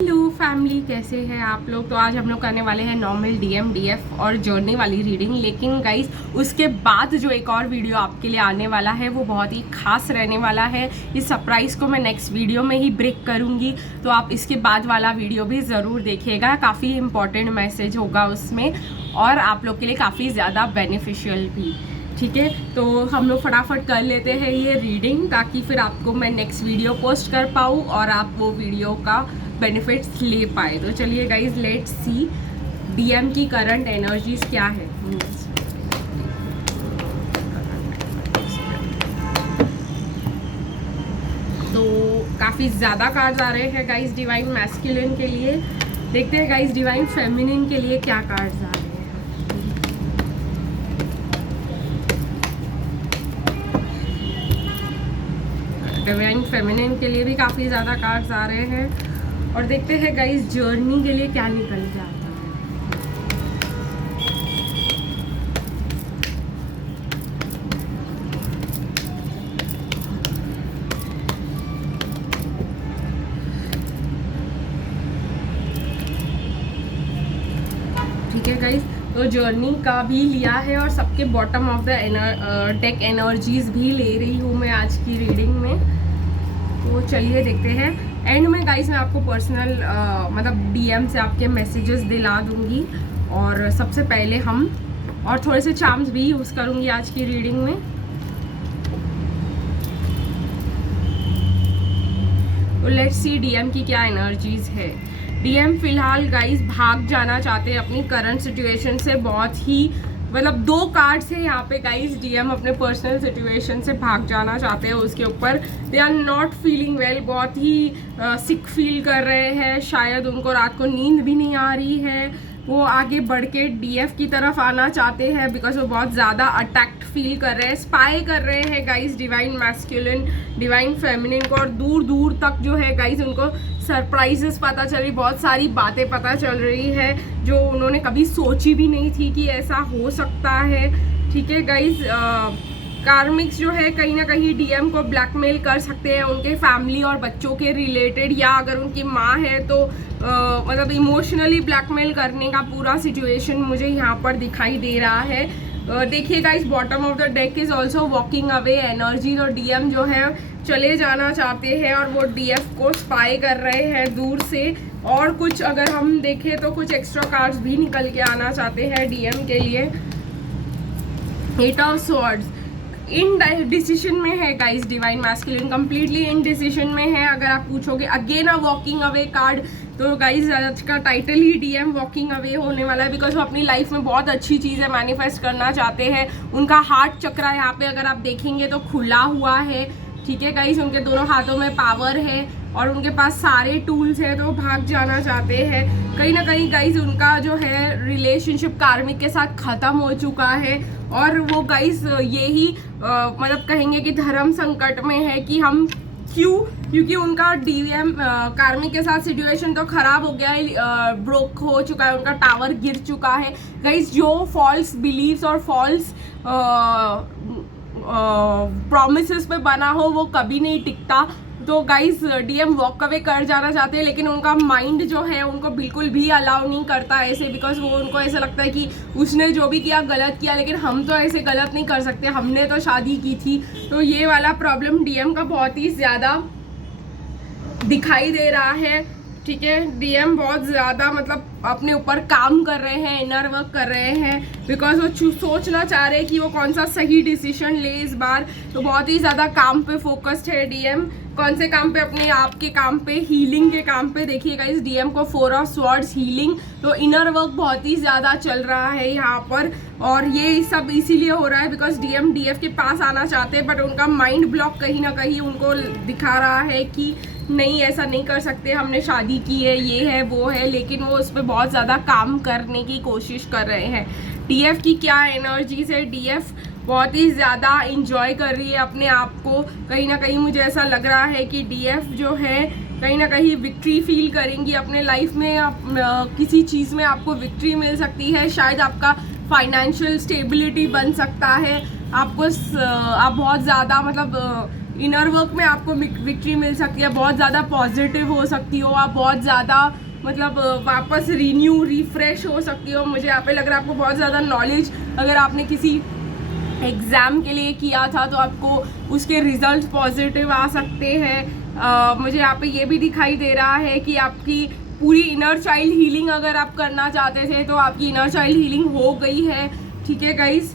Hello family, कैसे हैं आप लोग। तो आज हम लोग करने वाले हैं नॉर्मल डीएम डीएफ और जर्नी वाली रीडिंग। लेकिन गाइस उसके बाद जो एक और वीडियो आपके लिए आने वाला है वो बहुत ही खास रहने वाला है। इस सरप्राइज़ को मैं नेक्स्ट वीडियो में ही ब्रेक करूंगी, तो आप इसके बाद वाला वीडियो भी ज़रूर देखिएगा। काफ़ी इंपॉर्टेंट मैसेज होगा उसमें और आप लोग के लिए काफ़ी ज़्यादा बेनिफिशियल भी। ठीक है, तो हम लोग फटाफट कर लेते हैं ये रीडिंग, ताकि फिर आपको मैं नेक्स्ट वीडियो पोस्ट कर पाऊँ और आप वो वीडियो का बेनिफिट्स ले पाए। तो चलिए गाइज, लेट्स सी डीएम की करंट एनर्जीज क्या है। तो काफ़ी ज़्यादा कार्ड्स आ रहे हैं गाइज डिवाइन मैस्कुलिन के लिए। देखते हैं गाइज डिवाइन फेमिनिन के लिए क्या कार्ड्स आ रहे हैं। डिवाइन फेमिनिन के लिए भी काफ़ी ज़्यादा कार्ड्स आ रहे हैं और देखते हैं गाइस जर्नी के लिए क्या निकल जाता है। ठीक है गाइस, तो जर्नी का भी लिया है और सबके bottom of the deck energies भी ले रही हूँ मैं आज की रीडिंग में। तो चलिए देखते हैं। एंड में गाइस मैं आपको पर्सनल मतलब डीएम से आपके मैसेजेस दिला दूंगी और सबसे पहले हम और थोड़े से चार्म्स भी यूज़ करूंगी आज की रीडिंग में। तो लेट्स सी डीएम की क्या एनर्जीज है। डीएम फिलहाल गाइस भाग जाना चाहते हैं अपनी करंट सिचुएशन से। बहुत ही मतलब दो कार्ड्स है यहाँ पे गाइस। डीएम अपने पर्सनल सिचुएशन से भाग जाना चाहते हैं। उसके ऊपर they are not feeling well, बहुत ही सिक फील कर रहे हैं। शायद उनको रात को नींद भी नहीं आ रही है। वो आगे बढ़ के डीएफ की तरफ आना चाहते हैं बिकॉज वो बहुत ज़्यादा अटैक्ट फील कर रहे हैं। स्पाई कर रहे हैं guys divine masculine divine feminine को, और दूर दूर तक जो है गाइस उनको सरप्राइजेस पता चल रही, बहुत सारी बातें पता चल रही है जो उन्होंने कभी सोची भी नहीं थी कि ऐसा हो सकता है। ठीक है गाइस, कार्मिक्स जो है कहीं ना कहीं डीएम को ब्लैकमेल कर सकते हैं उनके फैमिली और बच्चों के रिलेटेड, या अगर उनकी माँ है तो मतलब इमोशनली ब्लैकमेल करने का पूरा सिचुएशन मुझे यहाँ पर दिखाई दे रहा है। देखिए guys, bottom of the deck is also walking away energy. और डीएम जो है चले जाना चाहते हैं और वो डीएफ को स्पाई कर रहे हैं दूर से। और कुछ अगर हम देखें तो कुछ एक्स्ट्रा कार्ड्स भी निकल के आना चाहते हैं डीएम के लिए। Eight of swords in decision में है guys divine masculine, completely in decision में है। अगर आप पूछोगे again a walking away card, तो गाइस आज का टाइटल ही डीएम वॉकिंग अवे होने वाला है बिकॉज वो अपनी लाइफ में बहुत अच्छी चीज़ें मैनिफेस्ट करना चाहते हैं। उनका हार्ट चक्रा यहाँ पे अगर आप देखेंगे तो खुला हुआ है। ठीक है गाइस, उनके दोनों हाथों में पावर है और उनके पास सारे टूल्स हैं, तो भाग जाना चाहते हैं। कहीं ना कहीं गाइस उनका जो है रिलेशनशिप कार्मिक के साथ ख़त्म हो चुका है और वो गाइस यही मतलब कहेंगे कि धर्म संकट में है कि हम क्योंकि उनका डीएम कार्मिक के साथ सिचुएशन तो खराब हो गया है, ब्रोक हो चुका है, उनका टावर गिर चुका है गाइस। जो फॉल्स बिलीव्स और फॉल्स प्रॉमिसेस पे बना हो वो कभी नहीं टिकता। तो गाइस डीएम वॉक अवे कर जाना चाहते हैं, लेकिन उनका माइंड जो है उनको बिल्कुल भी अलाउ नहीं करता ऐसे, बिकॉज वो उनको ऐसा लगता है कि उसने जो भी किया गलत किया, लेकिन हम तो ऐसे गलत नहीं कर सकते, हमने तो शादी की थी। तो ये वाला प्रॉब्लम डीएम का बहुत ही ज़्यादा दिखाई दे रहा है। ठीक है, डीएम बहुत ज़्यादा मतलब अपने ऊपर काम कर रहे हैं, इनर वर्क कर रहे हैं बिकॉज वो सोचना चाह रहे हैं कि वो कौन सा सही डिसीजन ले इस बार। तो बहुत ही ज़्यादा काम पे फोकस्ड है डीएम। कौन से काम पे? अपने आप के काम पे, हीलिंग के काम पे। देखिएगा इस डीएम को 4 ऑफ स्वॉर्ड्स हीलिंग, तो इनर वर्क बहुत ही ज़्यादा चल रहा है यहाँ पर। और ये सब इसीलिए हो रहा है बिकॉज डीएम डीएफ के पास आना चाहते हैं, बट उनका माइंड ब्लॉक कहीं ना कहीं उनको दिखा रहा है कि नहीं ऐसा नहीं कर सकते, हमने शादी की है, ये है वो है, लेकिन वो उस पर बहुत ज़्यादा काम करने की कोशिश कर रहे हैं। डीएफ की क्या एनर्जीज है? डीएफ बहुत ही ज़्यादा इंजॉय कर रही है अपने आप को। कहीं ना कहीं मुझे ऐसा लग रहा है कि डीएफ जो है कहीं ना कहीं विक्ट्री फील करेंगी अपने लाइफ में। किसी चीज़ में आपको विक्ट्री मिल सकती है, शायद आपका फाइनेंशियल स्टेबिलिटी बन सकता है। आप बहुत ज़्यादा मतलब इनर वर्क में आपको विक्ट्री मिल सकती है, बहुत ज़्यादा पॉजिटिव हो सकती हो आप, बहुत ज़्यादा मतलब वापस रिन्यू रिफ्रेश हो सकती हो। मुझे यहाँ पे लग रहा है आपको बहुत ज़्यादा नॉलेज, अगर आपने किसी एग्ज़ाम के लिए किया था तो आपको उसके रिजल्ट पॉजिटिव आ सकते हैं। मुझे यहाँ पे ये भी दिखाई दे रहा है कि आपकी पूरी इनर चाइल्ड हीलिंग अगर आप करना चाहते थे तो आपकी इनर चाइल्ड हीलिंग हो गई है। ठीक है गाइस,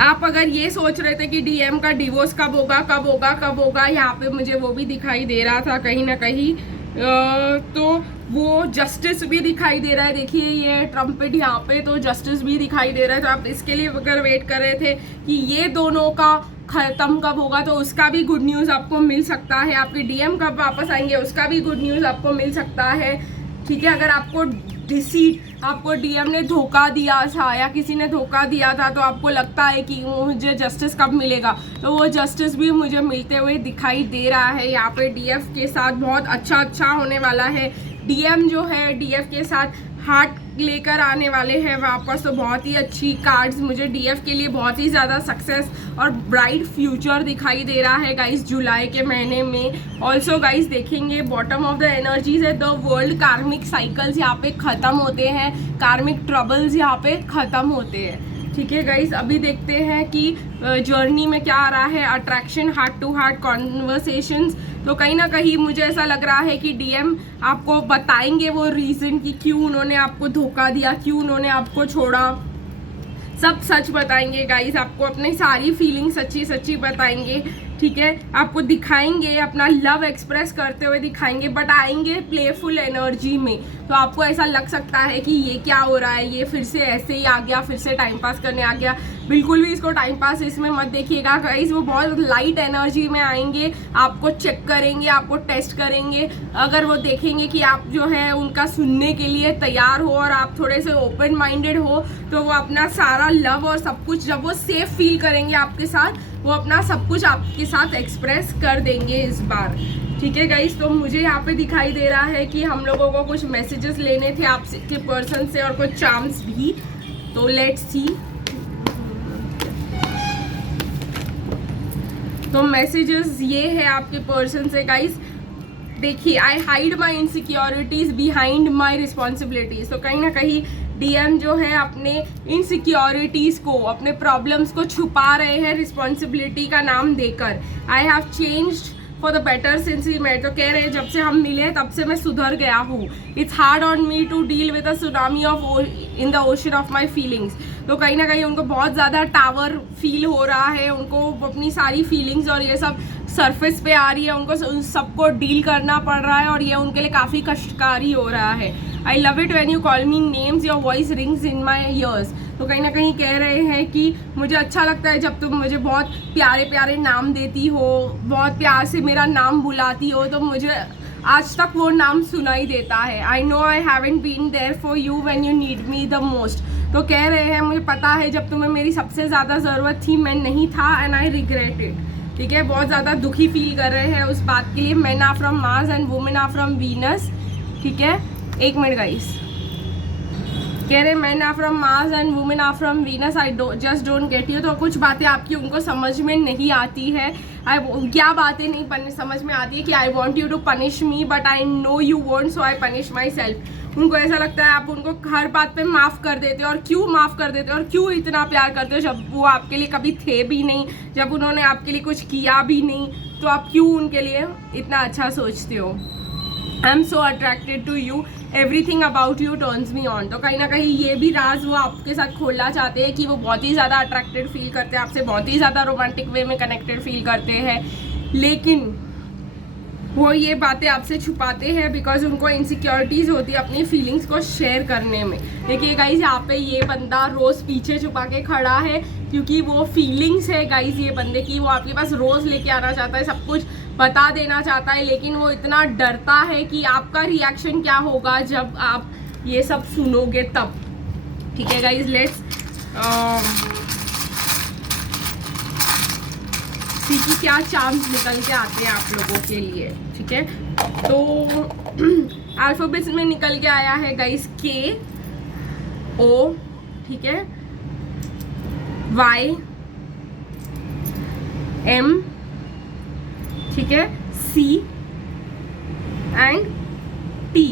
आप अगर ये सोच रहे थे कि डीएम का डिवोर्स कब होगा, यहाँ पे मुझे वो भी दिखाई दे रहा था कहीं ना कहीं। तो वो जस्टिस भी दिखाई दे रहा है, देखिए ये ट्रम्पेट यहाँ पे, तो जस्टिस भी दिखाई दे रहा है। तो आप इसके लिए अगर वेट कर रहे थे कि ये दोनों का ख़त्म कब होगा तो उसका भी गुड न्यूज़ आपको मिल सकता है। आपके डीएम कब वापस आएंगे उसका भी गुड न्यूज़ आपको मिल सकता है। ठीक है, अगर आपको डिसीट, आपको डीएम ने धोखा दिया था या किसी ने धोखा दिया था तो आपको लगता है कि मुझे जस्टिस कब मिलेगा, तो वो जस्टिस भी मुझे मिलते हुए दिखाई दे रहा है। यहाँ पे डीएफ के साथ बहुत अच्छा होने वाला है। डीएम जो है डीएफ के साथ हार्ट लेकर आने वाले हैं वापस, तो बहुत ही अच्छी कार्ड्स मुझे डीएफ के लिए बहुत ही ज़्यादा सक्सेस और ब्राइट फ्यूचर दिखाई दे रहा है गाइस जुलाई के महीने में। ऑल्सो गाइस देखेंगे बॉटम ऑफ द एनर्जीज है द वर्ल्ड, कार्मिक साइकिल्स यहाँ पे ख़त्म होते हैं, कार्मिक ट्रबल्स यहाँ पे ख़त्म होते हैं। ठीक है गाइस, अभी देखते हैं कि जर्नी में क्या आ रहा है। Attraction, heart to heart conversations, तो कहीं ना कहीं मुझे ऐसा लग रहा है कि डीएम आपको बताएंगे वो रीज़न कि क्यों उन्होंने आपको धोखा दिया, क्यों उन्होंने आपको छोड़ा, सब सच बताएंगे गाइस। आपको अपनी सारी फीलिंग सच्ची बताएंगे। ठीक है, आपको दिखाएंगे, अपना लव एक्सप्रेस करते हुए दिखाएंगे, बट आएंगे प्लेफुल एनर्जी में। तो आपको ऐसा लग सकता है कि ये क्या हो रहा है, ये फिर से ऐसे ही आ गया, फिर से टाइम पास करने आ गया। बिल्कुल भी इसको टाइम पास इसमें मत देखिएगा गाइस, वो बहुत लाइट एनर्जी में आएंगे, आपको चेक करेंगे, आपको टेस्ट करेंगे। अगर वो देखेंगे कि आप जो है उनका सुनने के लिए तैयार हो और आप थोड़े से ओपन माइंडेड हो, तो वो अपना सारा लव और सब कुछ, जब वो सेफ फील करेंगे आपके साथ, वो अपना सब कुछ आपके साथ एक्सप्रेस कर देंगे इस बार। ठीक है गाइस, तो मुझे यहाँ पे दिखाई दे रहा है कि हम लोगों को कुछ मैसेजेस लेने थे आपके पर्सन से और कुछ चार्म्स भी, तो लेट्स सी। तो मैसेजेस ये है आपके पर्सन से गाइस, देखिए, आई hide my insecurities behind my responsibilities. तो कहीं ना कहीं डीएम जो है अपने इनसिक्योरिटीज़ को, अपने प्रॉब्लम्स को छुपा रहे हैं रिस्पॉन्सिबिलिटी का नाम देकर। I have changed for the better since we met, तो कह रहे हैं जब से हम मिले तब से मैं सुधर गया हूँ। It's hard on me to deal with a tsunami of in the ocean of my feelings. तो कहीं ना कहीं उनको बहुत ज़्यादा टावर फील हो रहा है, उनको अपनी सारी फीलिंग्स और ये सब सरफेस पे आ रही है, उनको सबको डील करना पड़ रहा है और ये उनके लिए काफ़ी कष्टकारी हो रहा है। I love it when you call me names, your voice rings in my years. तो कहीं ना कहीं कह रहे हैं कि मुझे अच्छा लगता है जब तुम मुझे बहुत प्यारे नाम देती हो, बहुत प्यार से मेरा नाम बुलाती हो, तो मुझे आज तक वो नाम सुनाई देता है। I know I haven't been there for you when you need me the most. तो कह रहे हैं मुझे पता है जब तुम्हें मेरी सबसे ज़्यादा ज़रूरत थी मैं नहीं था, एंड आई रिग्रेट इट। ठीक है, बहुत ज़्यादा दुखी फील कर रहे हैं उस बात के लिए। Men are from Mars and women are from Venus. ठीक है, एक मिनट गाइस, कह रहे men are from Mars and women are from Venus, I just don't get you. तो कुछ बातें आपकी उनको समझ में नहीं आती है। क्या बातें नहीं समझ में आती है कि I want you to punish me but I know you want, so I punish myself. उनको ऐसा लगता है आप उनको हर बात पे माफ़ कर देते हो, और क्यों माफ़ कर देते हो और क्यों इतना प्यार करते हो जब वो आपके लिए कभी थे भी नहीं, जब उन्होंने आपके लिए कुछ किया भी नहीं, तो आप क्यों उनके लिए इतना अच्छा सोचते हो। I am so attracted to you, everything about you turns me on. तो कहीं ना कहीं ये भी राज वो आपके साथ खोलना चाहते हैं कि वो बहुत ही ज़्यादा अट्रैक्टेड फील करते हैं आपसे, बहुत ही ज़्यादा रोमांटिक वे में कनेक्टेड फील करते हैं, लेकिन वो ये बातें आपसे छुपाते हैं बिकॉज उनको इनसिक्योरिटीज़ होती है अपनी फीलिंग्स को शेयर करने में। देखिए गाइज, यहाँ पे ये बंदा रोज़ पीछे छुपा के खड़ा है क्योंकि वो फीलिंग्स है गाइज ये बंदे की, वो आपके पास रोज़ लेके आना चाहता है, सब कुछ बता देना चाहता है, लेकिन वो इतना डरता है कि आपका रिएक्शन क्या होगा जब आप ये सब सुनोगे तब। ठीक है गाइज, लेट्स सी कि क्या चार्म्स निकल के आते हैं आप लोगों के लिए। ठीक है, तो अल्फाबेट्स में निकल के आया है गाइज KO, ठीक है, Y M, ठीक है, C एंड T।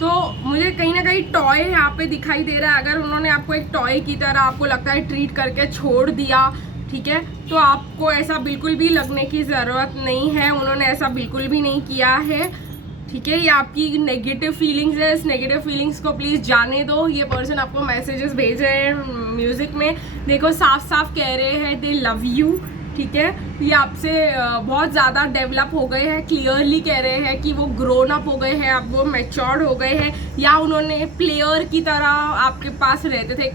तो मुझे कहीं ना कहीं टॉय यहाँ पे दिखाई दे रहा है। अगर उन्होंने आपको एक टॉय की तरह आपको लगता है ट्रीट करके छोड़ दिया, ठीक है, तो आपको ऐसा बिल्कुल भी लगने की ज़रूरत नहीं है। उन्होंने ऐसा बिल्कुल भी नहीं किया है, ठीक है। ये आपकी नेगेटिव फीलिंग्स है, इस नेगेटिव फीलिंग्स को प्लीज़ जाने दो। ये पर्सन आपको मैसेजेस भेज रहे हैं म्यूज़िक में, देखो साफ साफ कह रहे हैं दे लव यू, ठीक है। ये आपसे बहुत ज़्यादा डेवलप हो गए हैं, क्लियरली कह रहे हैं कि वो ग्रोन अप हो गए हैं, अब वो मैच्योर्ड हो गए हैं, या उन्होंने प्लेयर की तरह आपके पास रहते थे,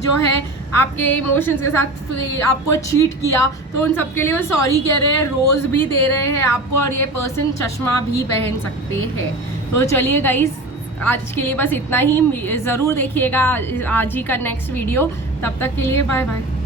जो है आपके इमोशंस के साथ आपको चीट किया, तो उन सब के लिए वो सॉरी कह रहे हैं, रोज़ भी दे रहे हैं आपको, और ये पर्सन चश्मा भी पहन सकते हैं। तो चलिए गाइस, आज के लिए बस इतना ही। ज़रूर देखिएगा आज ही का नेक्स्ट वीडियो। तब तक के लिए बाय बाय।